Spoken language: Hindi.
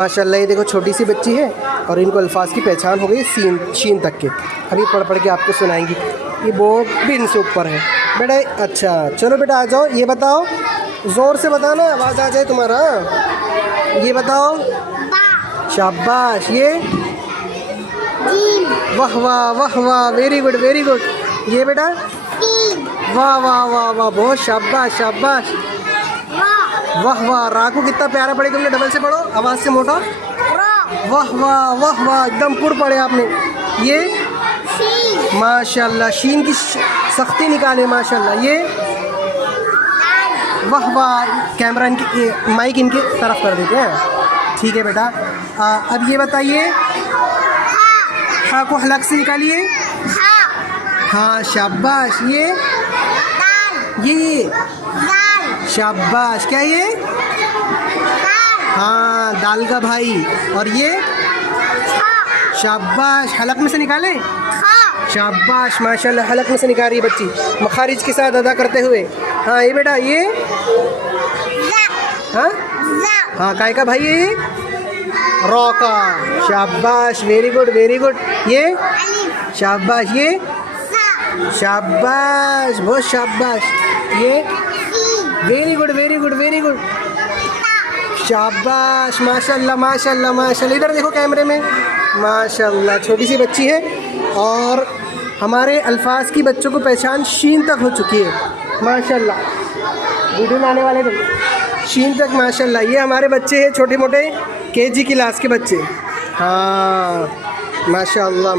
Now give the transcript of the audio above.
माशाल्लाह ये देखो छोटी सी बच्ची है और इनको अल्फाज की पहचान हो गई सीन शीन तक के। अभी पढ़ पढ़ के आपको सुनाएंगी। ये बोर्ड भी इनसे ऊपर है बेटा। अच्छा चलो बेटा आ जाओ, ये बताओ, ज़ोर से बताना आवाज़ आ जाए तुम्हारा। ये बताओ, शाबाश। ये वाह वाह वाह वाह, वेरी गुड वेरी गुड। ये बेटा वाह वाह वाह वाह, बहुत शाबाश शाबाश, वाह वाह। रा को कितना प्यारा पढ़े तुमने, डबल से पढ़ो, आवाज़ से मोटा। वाह वाह वाह वाह, एकदम पुर पढ़े आपने। ये माशाल्लाह शीन की सख्ती निकाले माशाल्लाह। ये वाह वाह, कैमरा इनकी माइक इनके तरफ कर देते हैं। ठीक है बेटा। अब ये बताइए, हाँ को हलक से निकालिए। हाँ शाबाश। ये शाबाश। क्या ये? हाँ दाल का भाई। और ये शाबाश, हलक में से निकाले। शाबाश माशाल्लाह, हलक में से निकाल रही है बच्ची मखारिज के साथ अदा करते हुए। हाँ ये बेटा, ये हाँ हाँ काय का भाई है ये? रॉ का। शाबाश, वेरी गुड वेरी गुड। ये शाबाश। ये शाबाश, बहुत शाबाश। ये very good very good very good, शाबाश माशाल्लाह माशाल्लाह माशाल्लाह। इधर देखो कैमरे में, माशाल्लाह छोटी सी बच्ची है और हमारे अल्फाज की बच्चों को पहचान शीन तक हो चुकी है माशाल्लाह। वीडियो में आने वाले तो शीन तक माशाल्लाह। ये हमारे बच्चे हैं छोटे मोटे KG क्लास के बच्चे। हाँ माशाल्लाह।